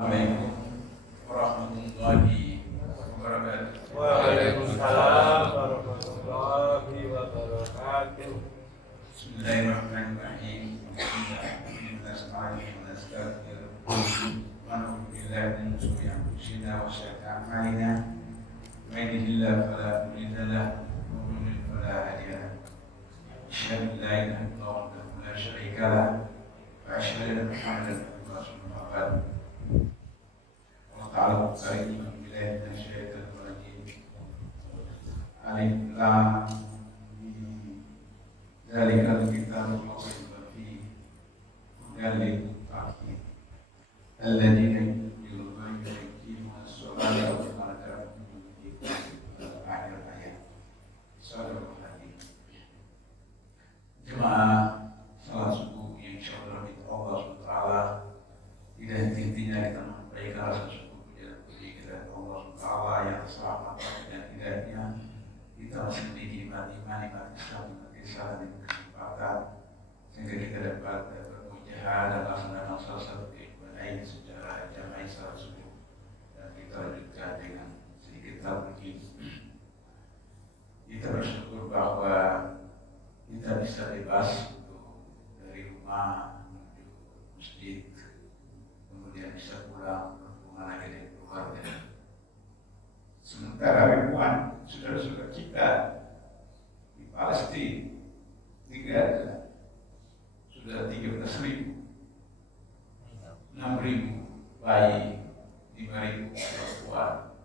Assalamualaikum warahmatullahi wabarakatuh. Waalaikumsalam warahmatullahi wabarakatuh. Bismillahirrahmanirrahim. Bismillahirrahmanirrahim. Wa na'udzu billahi min shururi anfusina wa sayyiati a'malina. Man yahdihillahu fala mudilla lahu wa man yudlil fala hadiya lahu. Asyhadu an la ilaha illallah wahdahu la syarika lahu wa asyhadu anna Muhammadan abduhu wa rasuluhu. Ta'ala karim billahi minasyaitonir rajim. Alif lam mim. Zalikal kitabul la raiba fihi hudan lil muttaqin alladziina yu'minuna wa yuqimuna as-salata wa mimma razaqnahum yunfiqun. Akhir ayat. Shadaqallahu al-azim. Jemaah salat subuh yang insyaallah kita Allah Subhanahu wa taala tidak henti-hentinya kita menyampaikan rasa syukur Allah Ta'ala yang selamat dan tidaknya kita masih menikmati iman Islam sebagai salah satu kesempatan sehingga kita dapat bermujahadah dan melaksanakan salah satu keibadahan secara jamaah salat subuh, dan kita lanjutkan dengan sedikit talqin. Kita bersyukur bahwa kita bisa bebas untuk dari rumah menuju masjid, kemudian bisa pulang berhubungan lagi dengan keluarga. Sementara ribuan saudara-saudara kita di Palestina, di Gaza, sudah 13.000, 6.000 bayi, 5.000 perempuan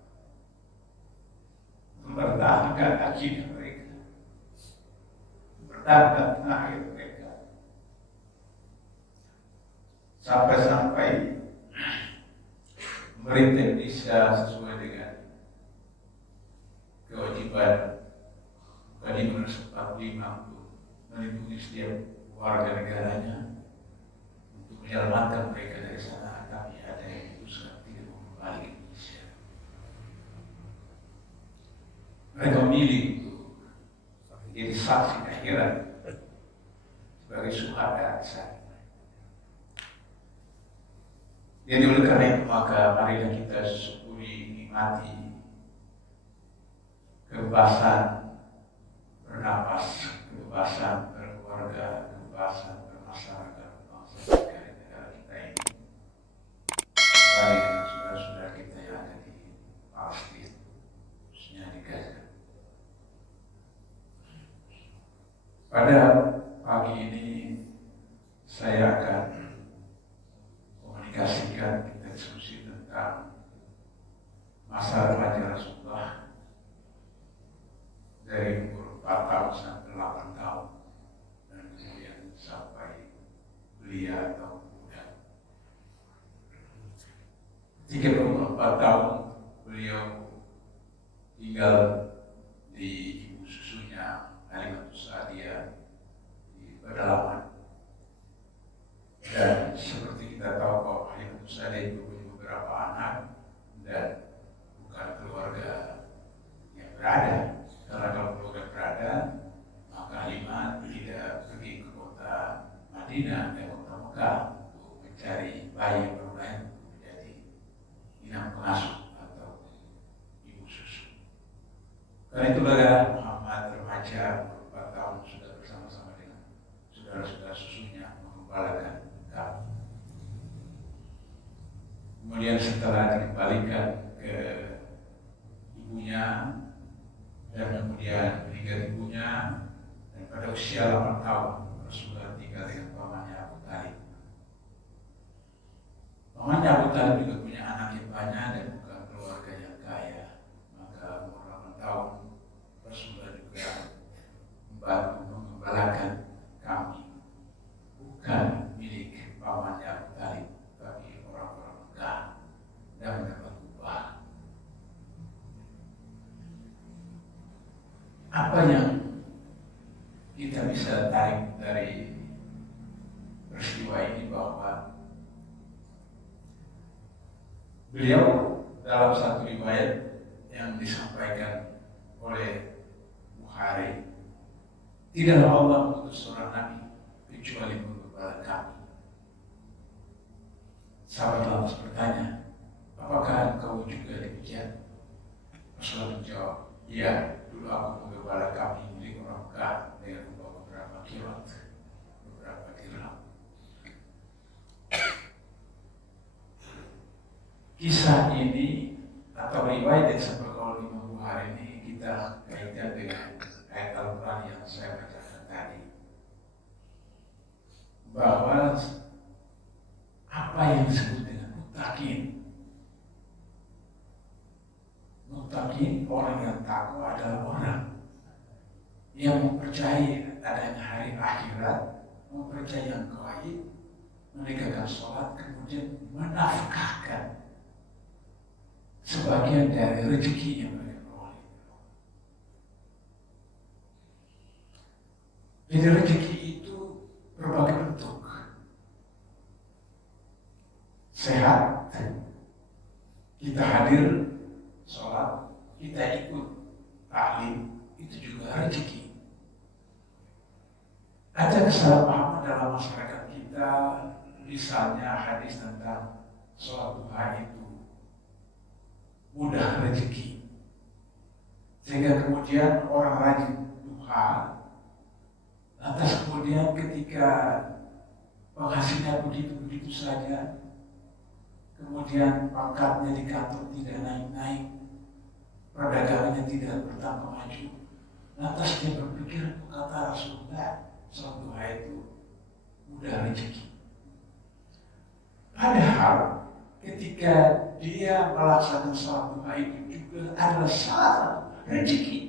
mempertahankan akidah mereka, bertahan akhir mereka, sampai-sampai pemerintah Indonesia sesuai dengan kewajiban Undang-Undang 45 untuk melindungi setiap warga negaranya untuk menyelamatkan mereka dari sana, tapi ada yang memutuskan tidak mau kembali ke Indonesia. Mereka memilih untuk jadi saksi akhirat sebagai syuhada di sana. Jadi oleh karena itu maka marilah kita syukuri, nikmati kebebasan bernapas, kebebasan berkeluarga, kebebasan bermasyarakat, bangsa dan negara kita ini. Kembali dengan saudara-saudara kita yang ada di Palestina, khususnya di Gaza. Pada pagi ini saya akan komunikasikan, kita diskusi tentang masa remaja Rasulullah dari umur 4 tahun sampai 8 tahun dan kemudian sampai belia atau muda. Ketika berumur 4 tahun beliau tinggal di ibu susunya Halimatus Sa'diyah di pedalaman, dan seperti kita tahu bahwa Halimatus Sa'diyah itu punya beberapa anak dan bukan keluarga yang berada. Karena kalau keluarga berada, maka Halimah tidak pergi ke kota Madinah dan kota Mekah untuk mencari bayi yang baru lahir untuk menjadi inang pengasuh atau ibu susu. Karena itulah Muhammad remaja umur 4 tahun sudah bersama-sama dengan saudara-saudara susunya mengembalakan kambing. Kemudian setelah dikembalikan ke ibunya dan kemudian meninggal ibunya, dan pada usia 8 tahun Rasulullah tinggal dengan pamannya Abu Talib. Pamannya Abu Talib juga punya anak yang banyak dan bukan keluarga yang kaya, maka umur 8 tahun Rasulullah juga membantu mengembalakan kambing, bukan milik pamannya Abu Talib, tapi orang-orang Mekah, dan mendapat upah. Apa yang kita bisa tarik dari peristiwa ini, bahwa beliau dalam satu riwayat yang disampaikan oleh Bukhari, tidaklah Allah mengutus seorang nabi kecuali menggembalakan kami. Sahabat lantas bertanya, kisah ini atau riwayat yang seperti Imam Bukhari ini kita kaitkan dengan ayat Al-Quran yang saya bacakan tadi, bahwa apa yang disebut dengan muttaqin, orang yang takwa adalah orang yang mempercayai adanya hari akhirat, mempercayai yang gaib, menegakkan sholat, kemudian menafkahkan sebagian dari rezeki yang mereka peroleh. Jadi rezeki itu berbagai bentuk. Sehat, kita hadir sholat, kita ikut taklim, itu juga rezeki. Ada kesalahpahaman dalam masyarakat kita, misalnya hadis tentang sholat duha itu mudah rezeki, sehingga kemudian orang rajin duha, lantas kemudian ketika penghasilannya begitu-begitu saja, kemudian pangkatnya di kantor tidak naik-naik, perdagangannya tidak bertambah maju, lantas dia berpikir, kata Rasulullah, sholat duha itu mudah rezeki. Padahal ketika dia melaksanakan sholat duha itu juga adalah salah satu rezeki.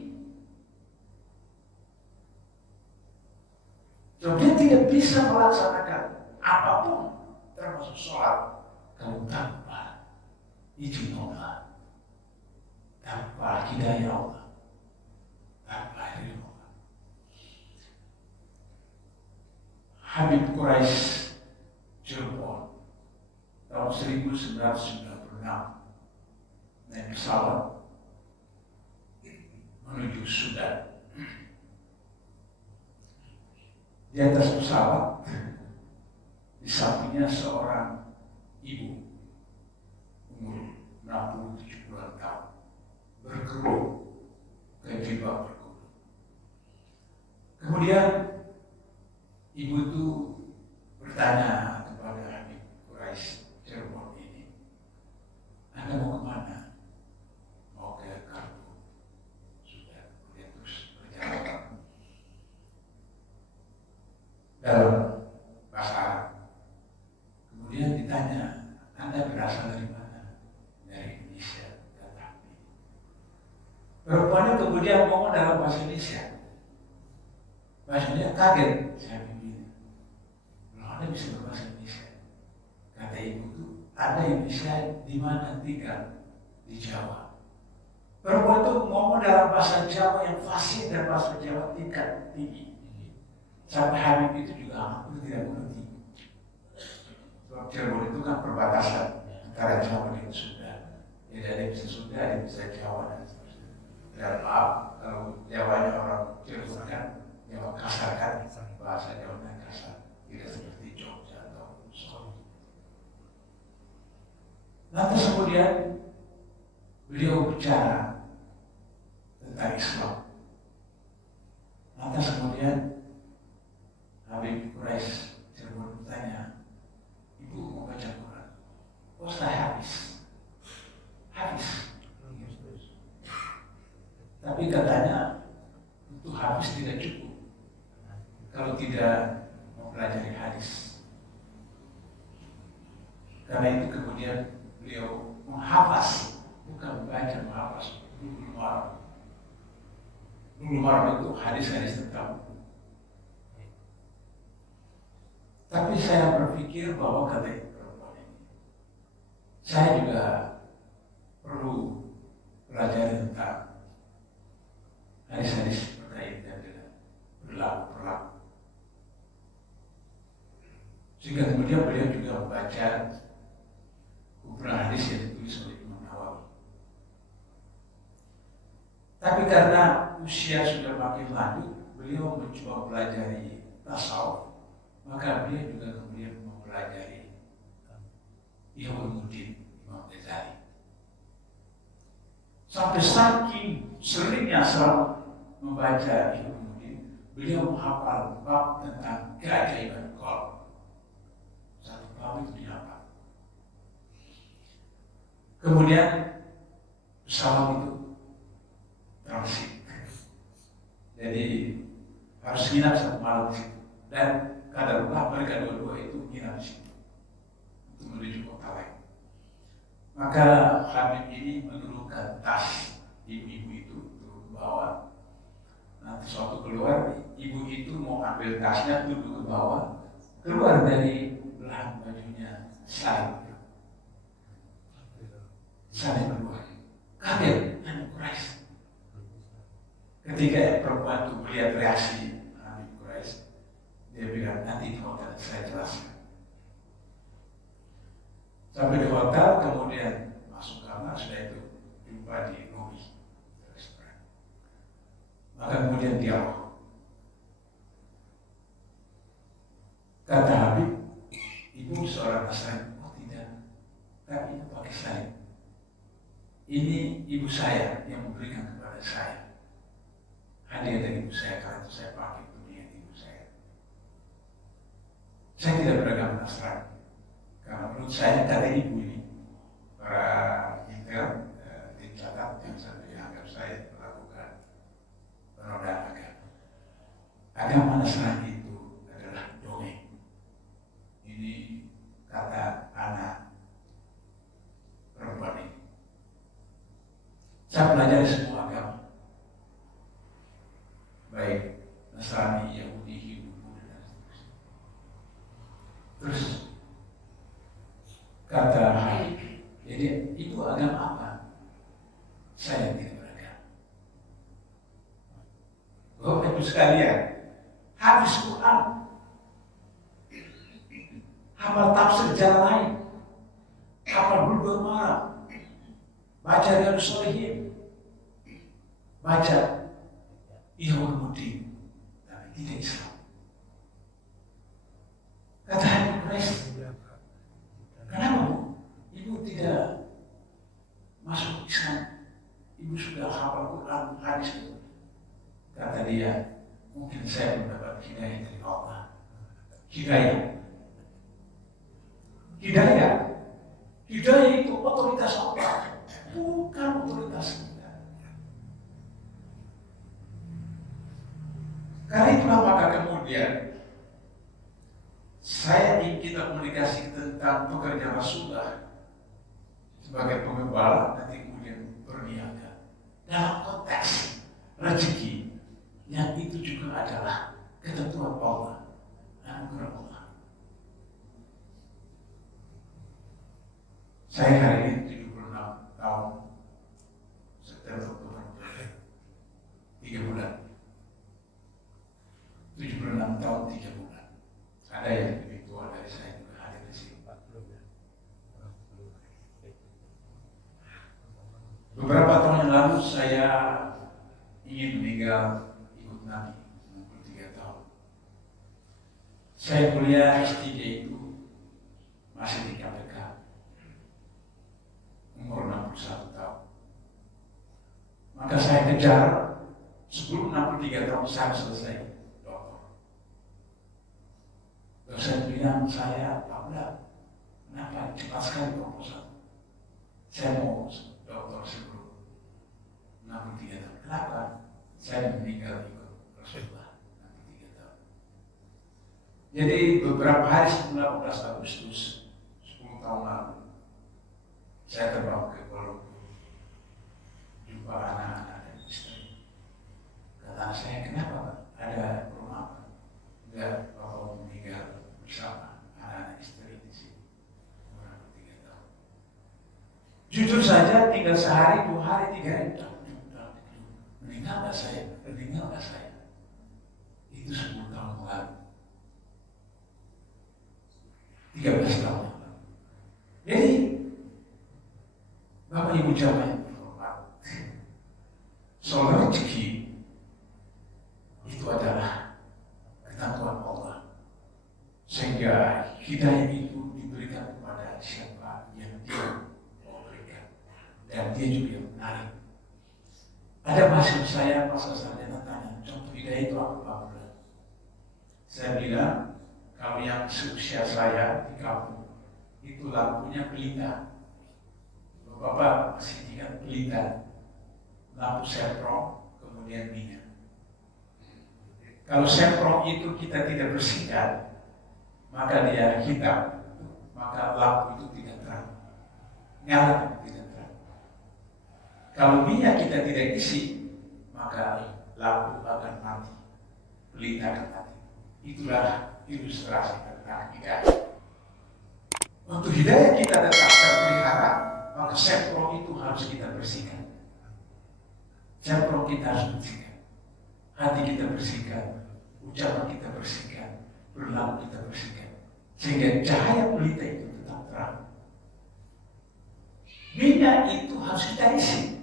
So, dia tidak bisa melaksanakan apapun termasuk sholat kalau tanpa izin Allah, tanpa hidayah Allah, tanpa ilmu Allah. Habib Quraisy Cirebon tahun 1996 naik pesawat menuju Sudan. Di atas pesawat, di sampingnya seorang ibu umur 60-70 tahun, berkerudung, kejilbab berkerudung. Kemudian ibu itu bertanya kepada Habib Quraisy Cirebon ini, Anda mau kemana? Mau ke Khartoum. Sudah, dia terus berjalan dalam bahasa Arab. Kemudian ditanya, Anda berasal dari mana? Dari Indonesia, kata Habib. Perempuannya kemudian ngomong dalam bahasa Indonesia. Bahasanya kaget, saya begini. Loh, Anda bisa berbahasa Indonesia? Kata ibu itu, Anda Indonesia di mana tinggal? Di Jawa. Perempuan itu ngomong dalam bahasa Jawa yang fasih dan bahasa Jawa tingkat tinggi. Sampai Habib itu juga hampir tidak mengerti. Sebab Cirebon itu kan perbatasan antara Jawa dengan Sunda. Jadi ada yang bisa Sunda, ada yang bisa Jawa dan seterusnya. Dan maaf, kalau Jawanya orang Cirebon kan Jawa kasar kan, bahasa Jawanya kasar, tidak seperti Jogja atau Solo. Lantas kemudian beliau bicara tentang Islam. Lantas kemudian Habib Quraisy Cirebon bertanya, Ibu mau baca Quran? Oh, saya habis. Tapi katanya itu habis tidak cukup kalau tidak mempelajari hadis. Karena itu kemudian beliau menghafaz, bukan membaca, menghafaz Bulughul Maram. Bulughul Maram itu hadis-hadis tentang. Tapi saya berpikir bahwa kata perempuan ini, saya juga perlu belajar tentang hadis-hadis berkaitan dengan berlaku. Sehingga kemudian beliau juga membaca kumpulan hadis yang ditulis oleh Imam Nawawi. Tapi karena usia sudah makin lanjut, beliau mencoba pelajari tasawuf. Maka beliau juga kemudian mempelajari Ulumuddin Imam Ghazali. Sampai saking seringnya selalu membaca Ulumuddin, beliau menghafal bab tentang keajaiban qalb. Satu bab itu dihafal. Kemudian pesawat itu transit. Jadi harus nginap satu malam di situ. Dan kadarullah mereka dua-dua itu nginap di situ untuk menuju kota lain. Maka Habib ini menurunkan tas ibu-ibu itu turun ke bawah. Nanti suatu keluar, ibu itu mau ambil tasnya duduk ke bawah, keluar dari belahan bajunya Salim keluar. Kaget, Habib Quraisy. Ketika perempuan itu melihat reaksi Habib Quraisy, dia bilang nanti di hotel saya jelaskan. Sampai di hotel, kemudian masuk kamar, sudah itu jumpa di lobi restoran. Maka kemudian dialog. Kata Habib, ibu seorang Nasrani. Oh tidak, tapi itu pakai saya. Ini ibu saya yang memberikan kepada saya. Hadiah dari ibu saya, karena itu saya pakai dunia ibu saya. Saya tidak beragama Nasrani. Karena menurut saya kata ibu ini, para intel dicatat yang sampai dianggap saya melakukan penodaan agama. Agama Nasrani itu adalah dongeng. Ini kata anak perempuan ini. Saya pelajari semua agama, baik Nasrani, Yahudi, Hindu, Buddha, dan seterusnya. Terus kata Habib, jadi itu agama apa? Saya tidak beragama. Bapak Ibu sekalian, habis Quran, hafal tafsir jalan lain, hafal Bulughul Maram, baca Riyadhus Shalihin, baca Ihwanuddin, tapi tidak Islam. Kata Habib Quraisy, kenapa Bu? Ibu tidak masuk Islam? Ibu sudah hafal Quran, hadis itu. Kata dia, mungkin saya mendapat hidayah dari Allah. Hidayah itu otoritas Allah, bukan otoritas kita. Karena itulah maka kemudian saya ingin kita komunikasi tentang pekerja Rasulullah sebagai pengembala, nanti kemudian berniaga dalam konteks rezeki yang itu juga adalah ketentuan Allah, anugerah Allah. Saya hari ini 76 tahun, September, Oktober, 3 bulan. 76 tahun 3 bulan. Ada yang lebih tua dari saya juga hadir di sini. Beberapa tahun yang lalu saya ingin meninggal ikut Nabi, 63 tahun. Saya kuliah S3 itu masih di KPK, umur 61 tahun. Maka saya kejar sebelum 63 tahun saya selesai doktor. Dosen bilang saya, Pak Bla, kenapa cepat sekali proposal? Saya mau doktor sebelum 63 tahun. Kenapa? Saya meninggal ikut Rasulullah 63 tahun. Jadi beberapa hari sebelum 18 Agustus 10 tahun lalu, saya terbang ke Kuala Lumpur, jumpa anak-anak dan istri. Kata saya, kenapa Pak? Ada rumah apa? Enggak, Bapak meninggal bersama anak-anak istri di sini. Umur 3 tahun. Jujur saja, tinggal sehari, 2 hari, 3 hari, meninggal nggak saya? Meninggal nggak saya? Itu 10 tahun lalu. 13 tahun lalu. Jadi, Bapak Ibu jamaah yang berhormat, soal rezeki itu adalah ketentuan Allah. Sehingga hidayah itu diberikan kepada siapa yang dia mau berikan. Dan dia juga yang menarik. Ada mahasiswa saya, masa saya tanya, contoh hidayah itu apa? Saya bilang, kalau yang seusia saya di kampung, itu lampunya pelita. Bapak masih ingat pelita, lampu semprong, kemudian minyak. Kalau semprong itu kita tidak bersihkan, maka dia hitam, maka lampu itu tidak terang, nyala tidak terang. Kalau minyak kita tidak isi, maka lampu akan mati, pelita akan mati. Itulah ilustrasi tentang hidayah. Untuk hidayah kita tetap terpelihara, maka semprong itu harus kita bersihkan. Semprong kita harus bersihkan. Hati kita bersihkan, ucapan kita bersihkan, perilaku kita bersihkan. Sehingga cahaya pelita itu tetap terang. Minyak itu harus kita isi.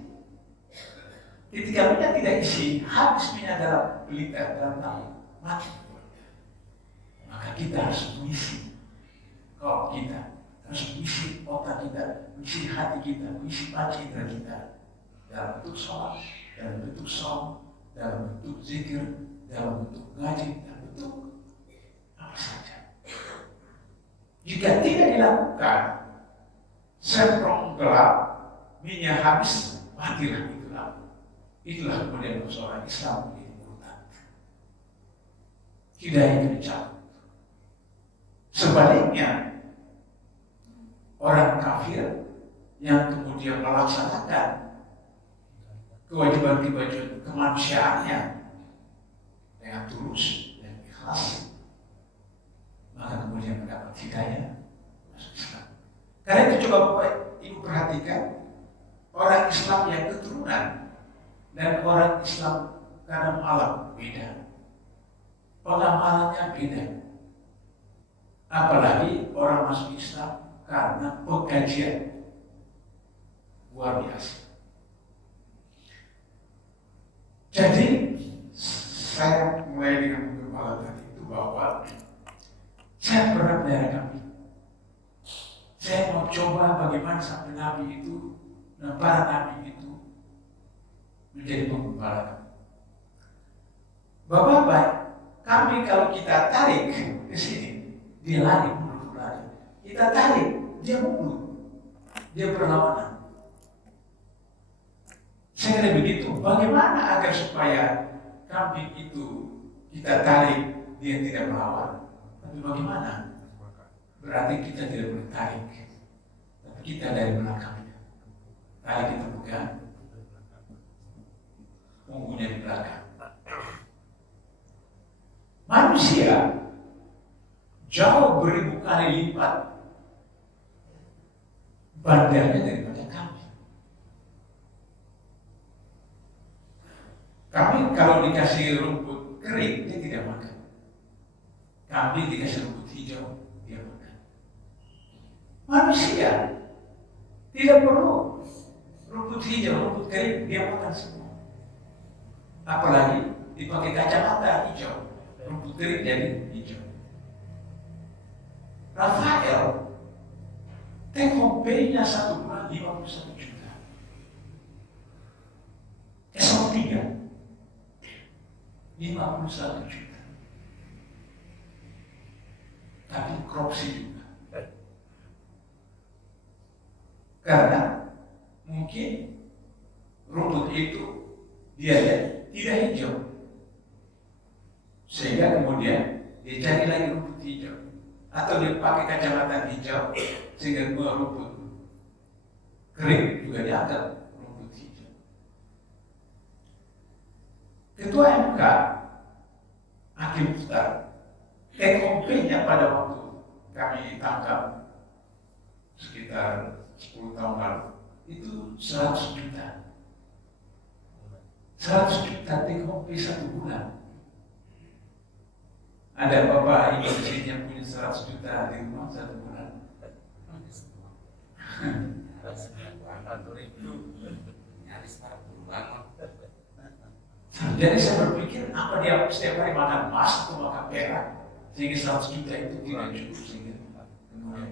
Ketika minyak tidak isi, habis minyak dalam pelita, dalam lampu, mati. Maka kita harus mengisi kalau kita harus mengisi otak kita, mengisi hati kita, mengisi panca indera kita dalam bentuk sholat, dalam bentuk saum, dalam bentuk zikir, dalam bentuk ngaji, dalam bentuk apa saja. Jika tidak dilakukan, semprong gelap, minyak habis, matilah itu lampu. Itulah kemudian persoalan Islam menjadi murtad. Hidayah itu dicabut. Sebaliknya, orang kafir yang kemudian melaksanakan kewajiban-kewajiban kemanusiaannya dengan tulus dan ikhlas, maka kemudian mendapat hidayah masuk Islam. Karena itu coba Bapak Ibu perhatikan, orang Islam yang keturunan dan orang Islam karena alam beda, pengamalannya beda. Apalagi orang masuk Islam karena pengkajian luar biasa. Jadi saya mulai dengan kepala tadi itu bahwa saya pernah melihara kambing. Saya mau coba bagaimana sampai Nabi itu dan para Nabi itu menjadi pengembala kambing. Bapak-bapak, kambing kalau kita tarik ke sini, dia lari, mundur lari. Kita tarik, dia mundur, dia berlawanan. Saya kira begitu. Bagaimana agar supaya kambing itu kita tarik, dia tidak melawan? Tapi bagaimana? Berarti kita tidak boleh tarik, tapi kita dari belakangnya. Tarik itu bukan, punggungnya di belakang. Manusia jauh beribu kali lipat bandelnya daripada kambing. Kambing kalau dikasih rumput kering, dia tidak makan. Kambing dikasih rumput hijau, dia makan. Manusia tidak perlu rumput hijau, rumput kering, dia makan semua. Apalagi dipakai kacamata hijau, rumput kering jadi hijau. Rafael, take home pay-nya 1 bulan 51 juta. S3 51 juta. Tapi korupsi juga. Karena mungkin rumput itu dia tidak hijau. Sehingga kemudian dia cari lagi rumput hijau. Atau dia pakai kacamata hijau sehingga rumput kering juga dianggap rumput hijau. Ketua MK Hakim Mukhtar, TKP-nya pada waktu kami tangkap sekitar 10 tahun lalu itu 100 juta. 100 juta TKP 1 bulan. Ada bapak ibu di sini yang punya 100 juta di rumah 1 bulan. Jadi saya berpikir apa dia setiap hari makan emas atau makan perak sehingga 100 juta itu tidak cukup sehingga kemudian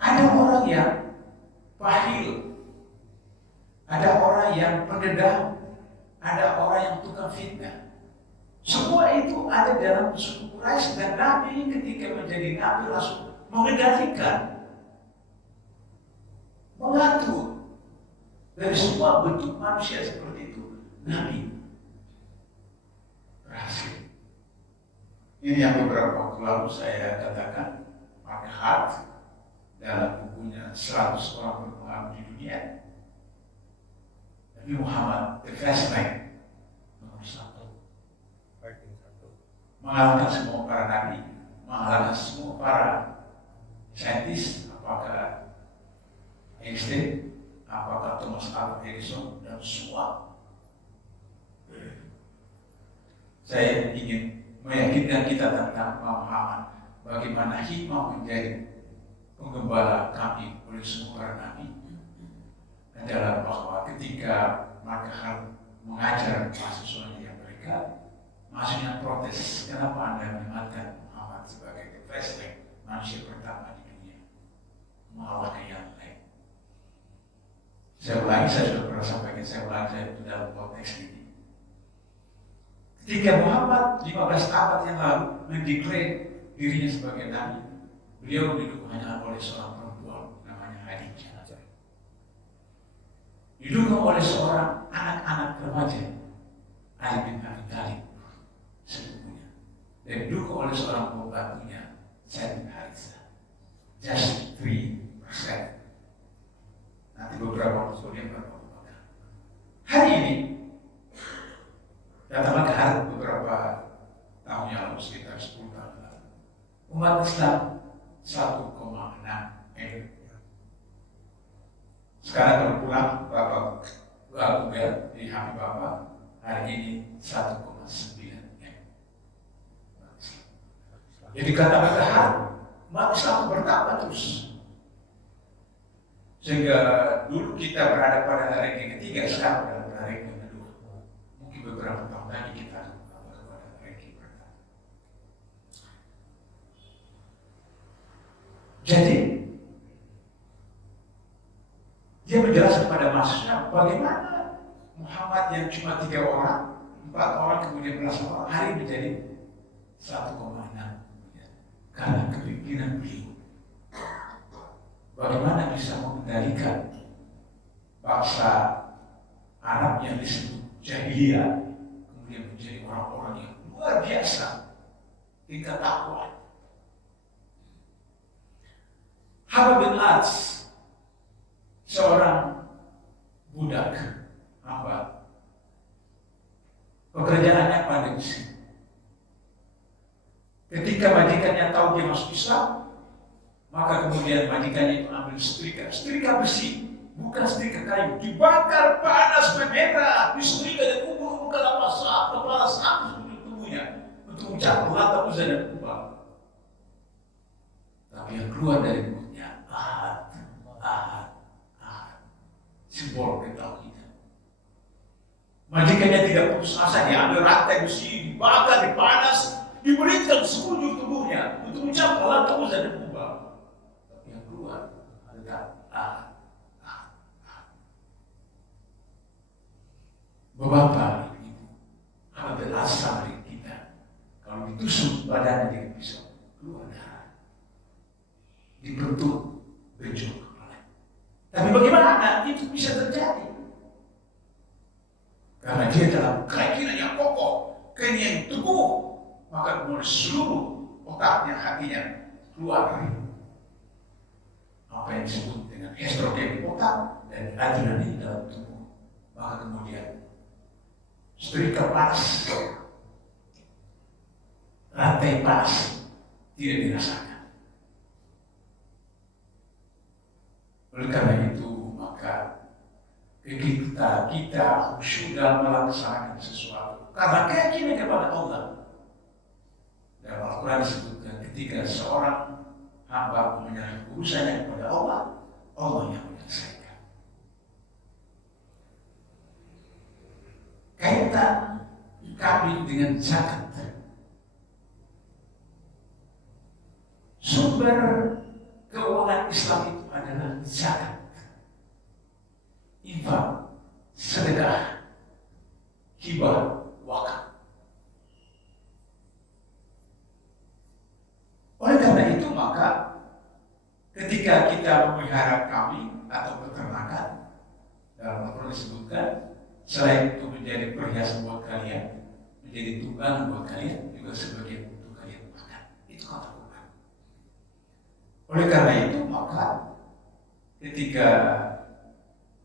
ada orang yang pahil, ada orang yang pendendam, ada orang yang tukang fitnah. Semua itu ada dalam suku Quraisy dan Nabi ketika menjadi Nabi Rasul mengendalikan, mengatur dari semua bentuk manusia seperti itu. Nabi berhasil. Ini yang beberapa waktu lalu saya katakan, Mark Hart dalam bukunya 100 orang berpengaruh di dunia, Nabi Muhammad the first man, nomor 1, mengalahkan semua para nabi, mengalahkan semua para saintis, apakah Einstein, apakah Thomas Alva Edison, dan semua. Saya ingin meyakinkan kita tentang pemahaman bagaimana hikmah menjadi penggembala kami oleh semua para nabi adalah bahwa ketika mereka mengajar mahasiswa yang mereka, mahasiswa protes, kenapa Anda menempatkan Muhammad sebagai the first man, manusia pertama di dunia, mengalahkan yang lain. Saya ulangi, saya sudah pernah sampaikan, saya ulangi, saya itu dalam konteks ini. Ketika Muhammad 15 abad yang lalu mendeklarasi dirinya sebagai nabi, beliau didukung hanya oleh seorang perempuan namanya Khadijah. Didukung oleh seorang anak-anak remaja, Ali bin Abi Thalib sepupunya, dan didukung oleh seorang pembantunya, Zaid bin Harithah. Just 3%. Nanti beberapa waktu kemudian berubah. Hari ini datanglah ke hari beberapa tahun yang lalu, sekitar 10 tahun lalu, umat Islam 1,6 M. Sekarang kalau pulang, Bapak Google di HP Bapak, hari ini 1,9 M. Jadi kata-kata umat Islam bertambah terus. Sehingga dulu kita berada pada ranking ketiga, sekarang berada pada ranking kedua. Mungkin beberapa tahun lagi kita akan berada pada ranking pertama. Jadi dia menjelaskan kepada mahasiswa bagaimana Muhammad yang cuma 3 orang, 4 orang, kemudian belasan orang, hari menjadi 1,6 karena kepemimpinan beliau. Bagaimana bisa mengendalikan bangsa Arab yang disebut jahiliyah, kemudian menjadi orang-orang yang luar biasa tingkat takwa. Habib bin Ats, seorang budak hamba, pekerjaannya pada besi. Ketika majikannya tahu dia masuk Islam, maka kemudian majikannya itu ambil setrika besi, bukan setrika kayu, dibakar panas memerah, disetrika dan kumpul kepala sapi seluruh tubuhnya untuk mencapai mata uzan dan kubang. Tapi yang keluar dari mulutnya ahad, simbol ketauhidan. Majikannya tidak putus asa, dia ambil rantai besi, dibakar, dipanas, diberikan sekujur tubuhnya untuk mencapai mata uzan dan kubang. Yang keluar adalah Bapak Ibu, apabila asal dari kita, kalau ditusuk badannya dengan pisau, keluar darah, dibentuk benjol kepala. Tapi bagaimana itu bisa terjadi? Karena dia dalam keyakinan yang kokoh, keyakinan yang teguh, maka kemudian seluruh otaknya, hatinya keluar dari apa yang disebut dengan estrogen di otak dan adrenalin di dalam tubuh. Maka kemudian setrika panas, rantai panas tidak dirasakan. Oleh karena itu, maka kita khusyuk dalam melaksanakan sesuatu karena keyakinan kepada Allah. Dalam Al-Quran disebutkan ketika seorang hamba menyerahkan urusannya kepada Allah, Allah yang menyelesaikan. Kaitan kami dengan zakat, sumber keuangan Islam itu adalah zakat, infak, sedekah, hibah, wakaf. Oleh karena itu maka tidak memelihara kambing atau peternakan, dalam Al-Quran disebutkan, selain itu menjadi perhiasan buat kalian, menjadi tunggangan buat kalian, juga sebagian untuk kalian makan. Itu kata Quran. Oleh karena itu, maka ketika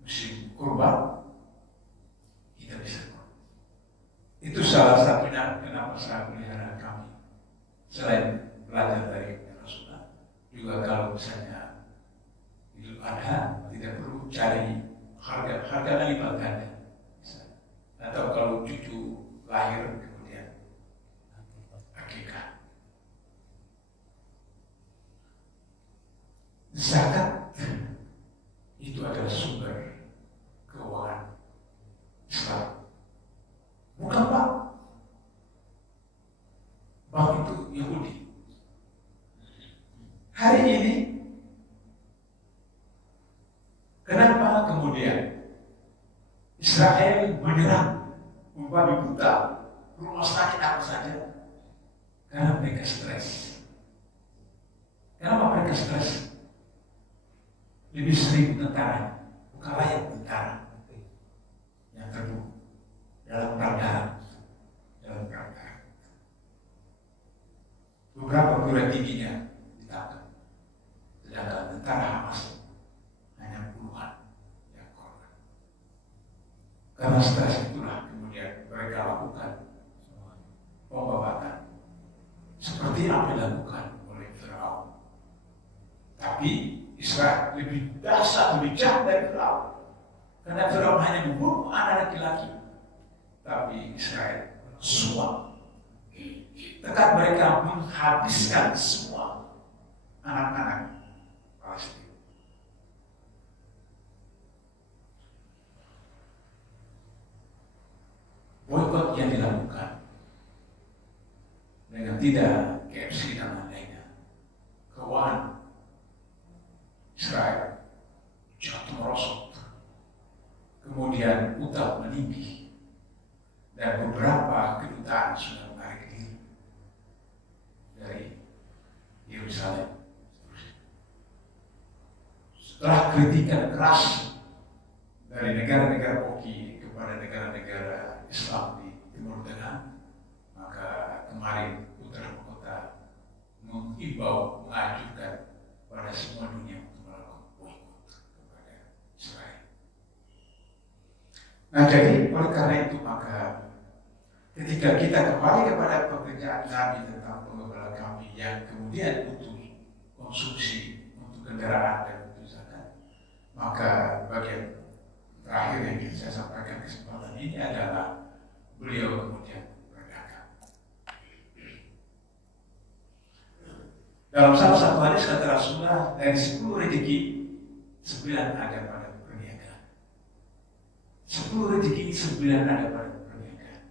musim kurban, kita bisa kurban. Itu salah satunya kenapa saya pelihara kambing. Selain belajar dari Rasulullah, juga kalau misalnya Idul Adha tidak perlu cari harga lipat ganda. Atau kalau cucu lahir kemudian akikah. Zakat itu adalah sumber keuangan Islam. Bukan bank. Bank itu Yahudi. Hari ini kenapa kemudian Israel menyerang, membabi buta rumah sakit apa saja? Karena mereka stres. Kenapa mereka stres? Lebih sering tentara, bukan rakyat tentara yang terbunuh dalam perang. Beberapa perwira tingginya ditangkap, sedangkan tentara Hamas hanya puluhan yang korban. Karena stres itulah kemudian mereka lakukan pembabakan seperti apa yang dilakukan oleh Firaun. Tapi Israel lebih dahsyat, lebih jahat dari Firaun. Karena Firaun hanya membunuh anak laki-laki, tapi Israel semua. Tetap mereka menghabiskan semua anak-anak Palestina. Boykot yang dilakukan dengan tidak KFC dan lainnya, keuangan Israel jatuh merosot, kemudian utang meninggi, dan beberapa kedutaan sudah menarik diri dari Yerusalem. Setelah kritikan keras dari negara-negara oki kepada negara-negara Islam di Timur Tengah, maka kemarin putra kota mengimbau, mengajukan pada semua dunia untuk melakukan boykot kepada Israel. Nah, jadi oleh karena itu maka ketika kita kembali kepada pekerjaan Nabi tentang pengembala kambing yang kemudian untuk konsumsi, untuk kendaraan dan untuk zakat, maka bagian terakhir yang ingin saya sampaikan kesempatan ini adalah beliau kemudian berdagang. Dalam salah satu hadis kata Rasulullah, dari 10 rezeki 9 ada pada perniagaan. 10 rezeki 9 ada pada perniagaan.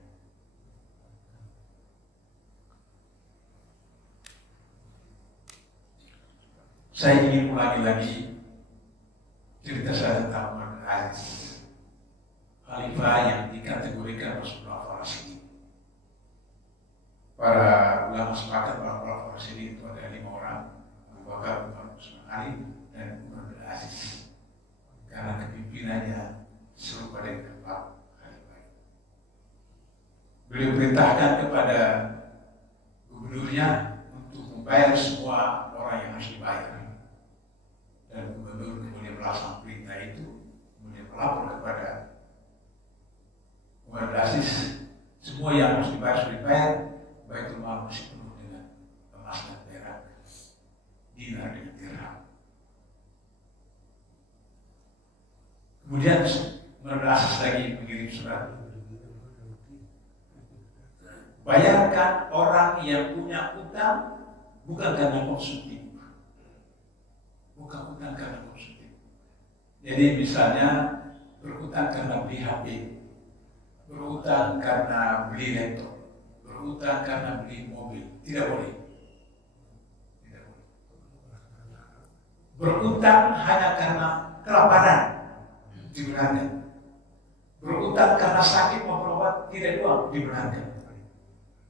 Saya ingin ulangi lagi cerita saya tentang Umar bin Aziz, khalifah yang dikategorikan Rasulullah Farasidi. Para ulama sepakat bahwa Farasidi itu ada 5 orang, Abu Bakar, Umar, Utsman, Ali, dan Umar bin Aziz. Karena kepimpinannya serupa dengan keempat khalifah. Beliau perintahkan kepada gubernurnya untuk membayar semua orang yang harus dibayar. Dan gubernur kemudian melaksanakan perintah itu, kemudian melapor kepada Umar bin Aziz, semua yang harus dibayar, Baitul Mal masih penuh dengan emas dan perak, dinar dengan dirham. Kemudian Umar bin Aziz lagi mengirim surat, bayarkan orang yang punya utang bukan karena konsumtif. Bukan utang karena konsumtif. Jadi misalnya berutang karena beli HP, berutang karena beli laptop, berutang karena beli mobil, tidak boleh. Tidak boleh. Berutang hanya karena kelaparan, dibenarkan. Berutang karena sakit mau berobat, tidak ada uang, dibenarkan.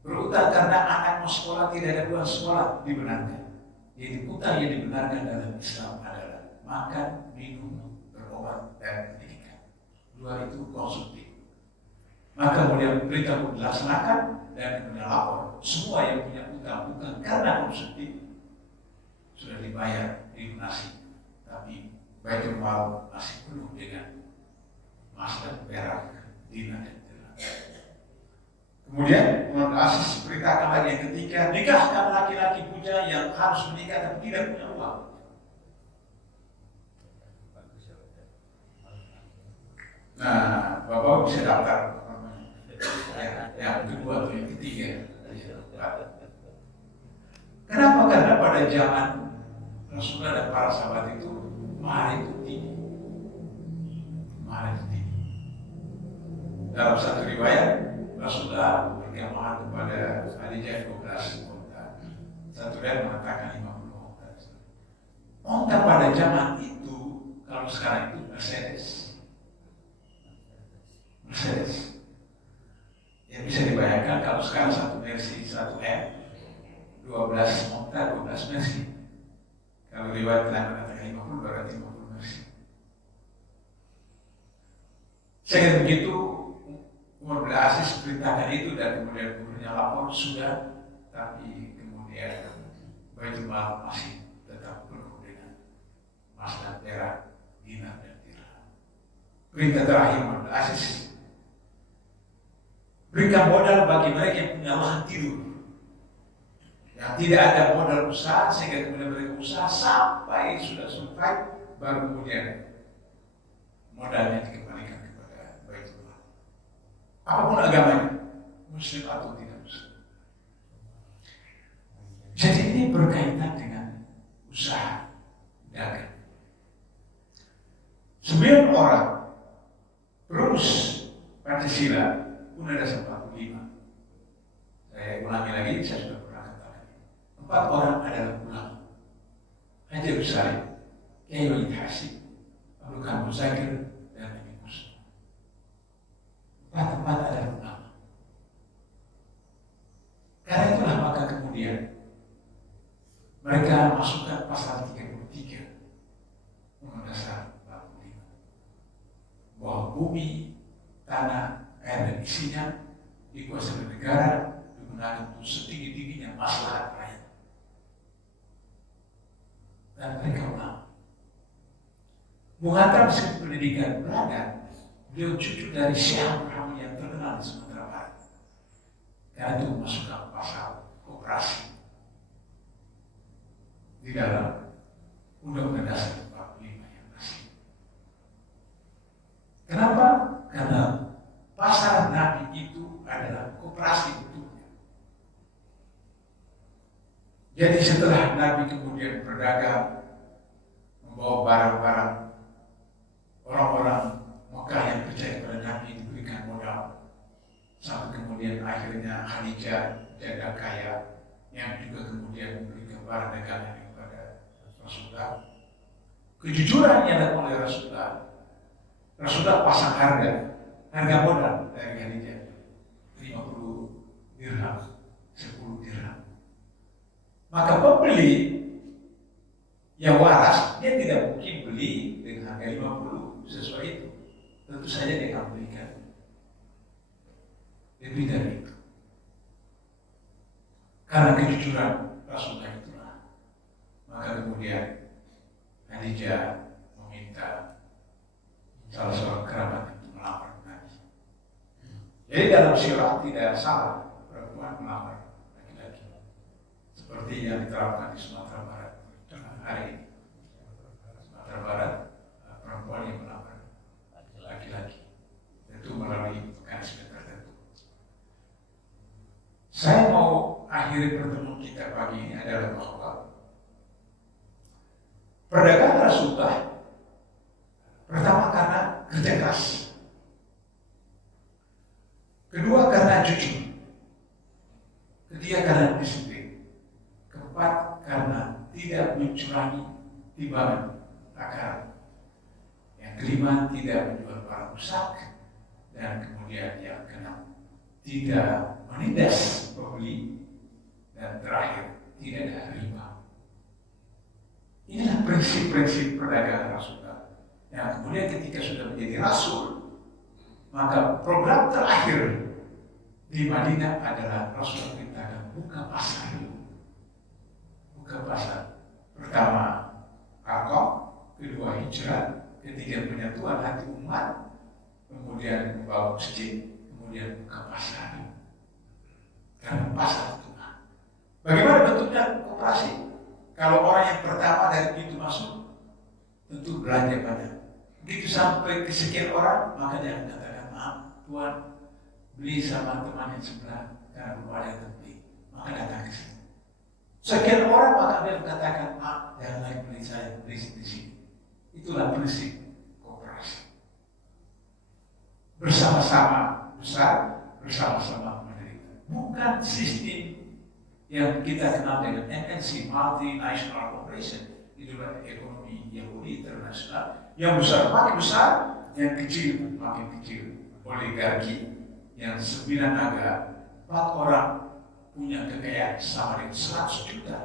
Berutang karena anak mau sekolah, tidak ada uang sekolah, dibenarkan. Jadi utang yang dibenarkan dalam Islam adalah makan, minum, berobat, dan pendidikan. Dua itu konsumtif. Maka kemudian perintah pun dilaksanakan dan kemudian lapor. Semua yang punya utang bukan karena konsumtif sudah dibayar, dilunasi, tapi baitul mal masih penuh dengan emas dan perak, dinar dan dirham. Kemudian Imam Aziz perintahkan lagi yang ketiga, nikahkan laki-laki puja yang harus menikah tapi tidak punya uang. Nah, Bapak bisa daftar yang kedua atau yang ketiga. Kenapa? Karena pada zaman Rasulullah dan para sahabat itu mahar itu tinggi. Mahar itu tinggi. Dalam satu riwayat Rasulullah memberikan mahar kepada Khadijah 12 unta. Satu riwayat mengatakan 50 unta. Unta pada zaman itu, kalau sekarang itu Mercedes. Yang bisa dibayangkan kalau sekarang satu Mercy, satu M, 12 unta, 12 Mercy. Kalau riwayat telah mengatakan 50, berarti 50 Mercy. Saya begitu Umar bin Aziz perintahkan itu dan kemudian gubernurnya lapor sudah, tapi kemudian baitul mal masih tetap penuh dengan emas dan perak, dinar dan dirham. Perintah terakhir Umar bin Aziz, berikan modal bagi mereka yang punya lahan tidur, yang tidak ada modal usaha sehingga kemudian mereka usaha sampai sudah selesai, baru kemudian modalnya dikembalikan kepada baitul mal. Apapun agamanya, muslim atau tidak muslim. Jadi ini berkaitan dengan usaha dagang. 9 orang perumus Pancasila Undang-Undang 45. Saya ulangi lagi, saya sudah pernah katakan. 4 orang adalah ulama. Haji Agus Salim, Kiai Walid Hasyim, Abdul Qadir Zakir, dan Nabi Musa. 4 adalah ulama. Karena itulah maka kemudian mereka masukkan pasal 33 Undang-Undang Dasar 45 bahwa bumi, tanah, air dan isinya dikuasai oleh negara digunakan untuk setinggi-tingginya maslahat rakyat. Dan mereka ulama. Bung Hatta meskipun pendidikan Belanda, beliau cucu dari Syekh Muhammad yang terkenal di Sumatera Barat. Karena itu memasukkan pasal koperasi di dalam Undang-Undang Dasar 45 yang asli. Kenapa? Karena pasar Nabi itu adalah koperasi bentuknya. Jadi setelah Nabi kemudian berdagang, membawa barang-barang, orang-orang Mekah yang percaya pada Nabi diberikan modal. Sampai kemudian akhirnya Khadijah, janda kaya, yang juga kemudian memberikan barang dagangan kepada Rasulullah. Kejujuran yang dilakukan oleh Rasulullah pasang harga modal dari Khadijah 50 dirham, 10 dirham. Maka pembeli yang waras, dia tidak mungkin beli dengan harga 50 sesuai itu. Tentu saja dia akan belikan lebih dari itu. Karena kejujuran Rasulullah itulah, maka kemudian Khadijah meminta salah seorang kerabat untuk melamar Nabi. Jadi dalam syirat tidak salah perempuan melamar laki-laki, seperti yang diterapkan di Sumatera Barat hari ini. Sumatera Barat, perempuan yang melamar laki-laki, tentu melalui mekanisme tertentu. Saya mau akhiri pertemuan kita pagi ini adalah bahwa perdagangan Rasulullah pertama karena kerja keras, kedua karena jujur, ketiga karena disiplin, keempat karena tidak mencurangi timbangan takaran, yang kelima tidak menjual barang rusak, dan kemudian yang keenam tidak menindas pembeli, dan terakhir tidak ada riba. Inilah prinsip prinsip perdagangan rasul. Yang kemudian ketika sudah menjadi rasul, maka program terakhir di Madinah adalah Rasul perintahkan buka pasar. Buka pasar. Pertama, Arqam, kedua hijrah, ketiga penyatuan hati umat, kemudian membangun masjid, kemudian buka pasar. Karena pasar itu. Bagaimana bentuknya koperasi? Kalau orang yang pertama dari pintu masuk, tentu belanja banyak. Begitu sampai ke sekian orang, maka dia akan katakan, maaf Tuhan, beli sama teman yang sebelah, karena belum ada yang beli, maka datang ke sini. Sekian orang, maka dia katakan, maaf, jangan lagi beli saya, beli di sini. Itulah prinsip koperasi. Bersama-sama besar, bersama-sama menderita. Bukan sistem yang kita kenal dengan MNC, Multinational Corporation. Itulah ekonomi Yahudi internasional. Yang besar makin besar, yang kecil makin kecil. Oligarki yang 9 naga, 4 orang punya kekayaan sama dengan 100 juta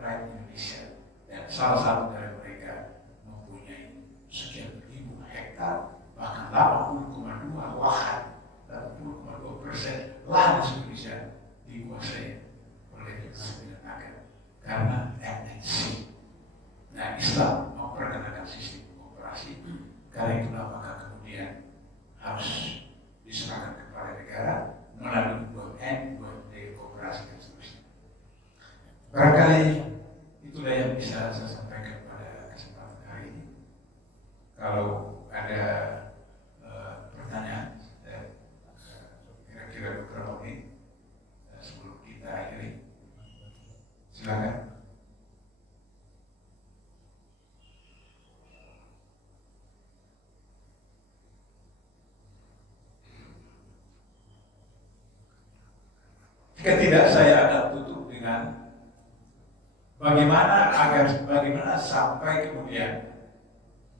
rakyat Indonesia. Dan salah satu dari mereka mempunyai sekian ribu hektar, bahkan 80,2 lahan, 80,2% lahan di Indonesia dikuasai oleh 9 naga karena MNC. Nah, Islam memperkenalkan sistem koperasi, karena itulah maka kemudian harus diserahkan kepada negara melalui BUMN, BUMD, koperasi dan seterusnya. Barangkali itulah yang bisa saya sampaikan pada kesempatan hari ini. Kalau ada pertanyaan, kira-kira beberapa menit sebelum kita akhiri, silakan. Jika tidak, saya akan tutup dengan bagaimana sampai kemudian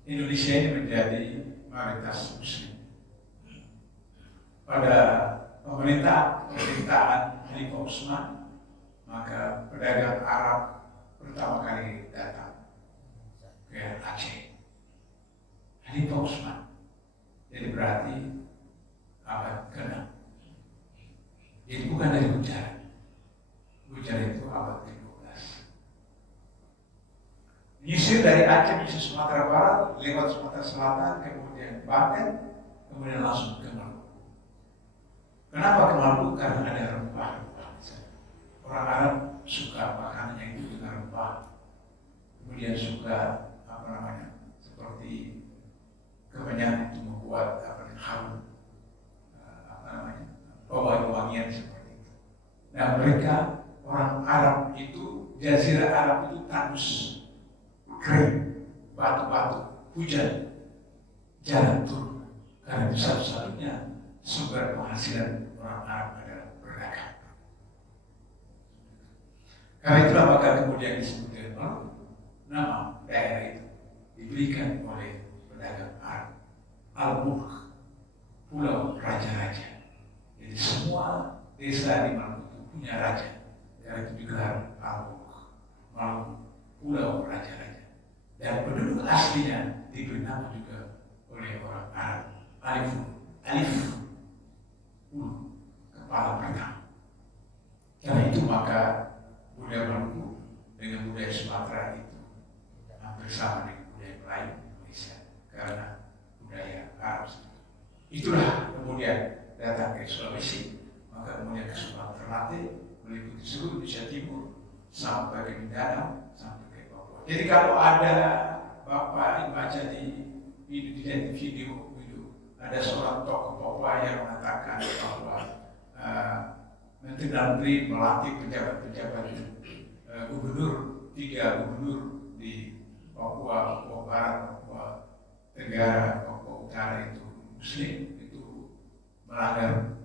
Indonesia ini menjadi mayoritas Muslim. Pada pemerintahan Khalifah Utsman, maka pedagang Arab pertama kali datang ke Aceh. Khalifah Utsman. Jadi berarti abad ke-6. Jadi bukan dari Gujarat. Gujarat itu abad ke-12. Menyisir dari Aceh menyisir Sumatera Barat, lewat Sumatera Selatan, kemudian Banten, kemudian langsung ke Maluku. Kenapa ke Maluku? Karena ada rempah-rempah. Orang Arab suka makanannya itu dengan rempah. Kemudian suka seperti kemenyan itu membuat harum, wangian seperti itu. Nah, mereka orang Arab itu, Jazirah Arab itu tandus, kering, batu-batu, hujan, jalan turun. Karena itu satu-satunya sumber penghasilan orang Arab adalah berdagang. Karena itulah maka kemudian disebut dengan nama daerah itu diberikan oleh pedagang Arab, Al-Mulk, pulau raja-raja. Jadi semua desa di Maluku punya raja, karena itu digelar Al-Mulk, Maluku, pulau raja-raja. Dan penduduk aslinya diberi nama juga oleh orang Arab, Alif, kepala pertama. Karena itu maka budaya Maluku dengan budaya Sumatera itu hampir sama dengan budaya lain Indonesia, karena budaya Arab. Itulah kemudian datang ke Sulawesi, maka kemudian ke Sumatera Ternate, meliputi seluruh Indonesia Timur, sampai ke Mindanao, sampai ke Papua. Jadi kalau ada Bapak yang baca di video, ada seorang tokoh Papua yang mengatakan bahwa Menteri Dalam Negeri melatih pejabat-pejabat gubernur, 3 gubernur di Papua, Papua Barat, Papua Tenggara, Papua Utara itu Muslim, melanggar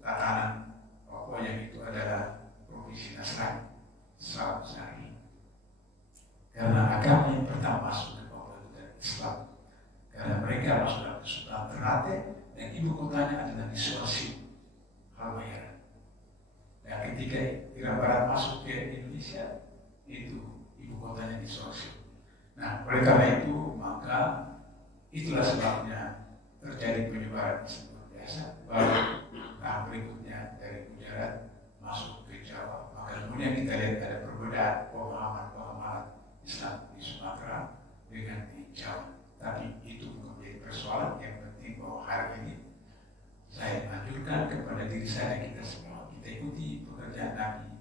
tatanan Papua yang itu adalah provinsi Nasrani, Salam Syari. Karena agama yang pertama masuk ke Papua itu dari Islam. Karena mereka masuk ke Sultan Ternate dan ibu kotanya adalah di Sulawesi, Halmahera. Dan ketika Irian Barat masuk ke Indonesia, itu ibu kotanya di Sulawesi. Nah, oleh karena itu maka itulah sebabnya terjadi penyebaran Islam biasa. Baru tahap berikutnya dari Gujarat masuk ke Jawa. Maka kemudian kita lihat ada perbedaan pemahaman Islam di Sumatera dengan di Jawa. Tapi itu bukan menjadi persoalan. Yang penting bahwa hari ini saya anjurkan kepada diri saya kita semua, kita ikuti pekerjaan Nabi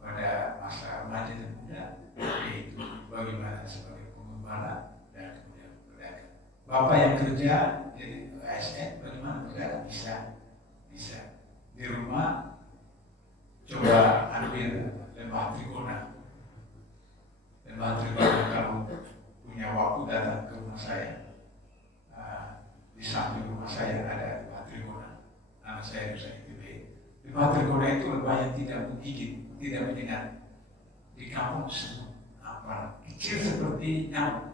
pada masa remaja dan muda, yaitu bagaimana sebagai pengembala dan kemudian berdagang. Bapak yang kerja jadi ASN, bagaimana berdagang? Bisa. Di rumah coba ambil lembah trigona. Lembah trigona kalau punya waktu datang ke rumah saya. Di samping rumah saya ada lembah trigona. Anak saya bisa ITB. Lembah trigona itu lembah yang tidak menggigit, tidak menyengat. Di kampung disebut apa? Kecil seperti nyamuk.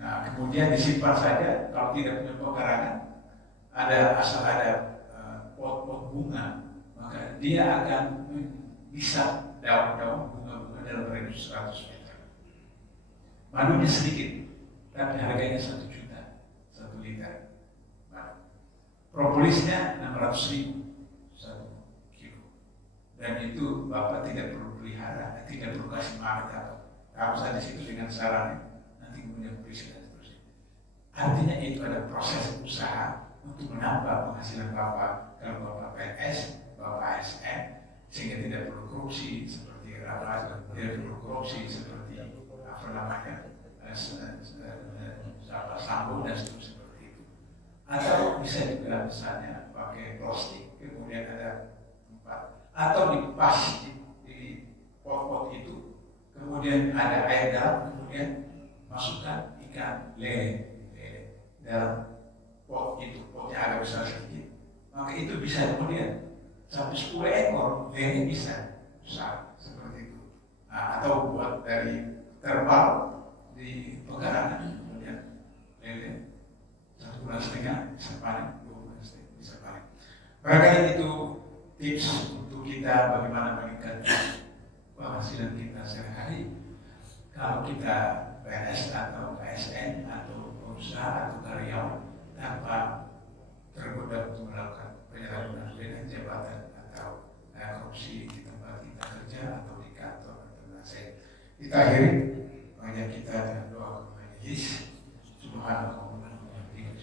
Nah, kemudian disimpan saja. Kalau tidak punya pekarangan, asal ada pot-pot bunga, maka dia akan bisa daun-daun bunga-bunga dalam radius 100 meter. Madunya sedikit, tapi harganya 1 juta, 1 liter. Propolisnya 600.000 1 kilo. Dan itu Bapak tidak perlu pelihara, tidak perlu kasih makan apa. Tahu saja situ dengan sarannya, nanti kemudian berisi dan seterusnya. Artinya itu ada proses usaha untuk menambah penghasilan Bapak. Kalau Bapak PNS, Bapak ASN, sehingga tidak perlu korupsi seperti apa, tidak perlu korupsi seperti apa namanya, sambo dan seperti itu. Atau bisa juga misalnya pakai plastik, kemudian ada tempat, atau dipas di pot-pot itu, kemudian ada air dalam, kemudian masukkan ikan lele dalam pot itu, potnya agak besar sedikit, maka itu bisa kemudian sampai 10 ekor lele bisa besar seperti itu. Nah, atau buat dari terpal di pekarangan, kemudian lele 1,5 bulan bisa panen, 2 bulan bisa panen. Barangkali itu tips untuk kita bagaimana meningkatkan penghasilan kita sehari-hari. Kalau kita PNS atau ASN atau pengusaha atau karyawan tanpa tergoda untuk melakukan penyalahgunaan dengan jabatan atau korupsi di tempat kita kerja atau di kantor atau nasihat. Kita akhiri pengajian kita dengan doa kepada Yesus. Subhanallah wa bihamdihi.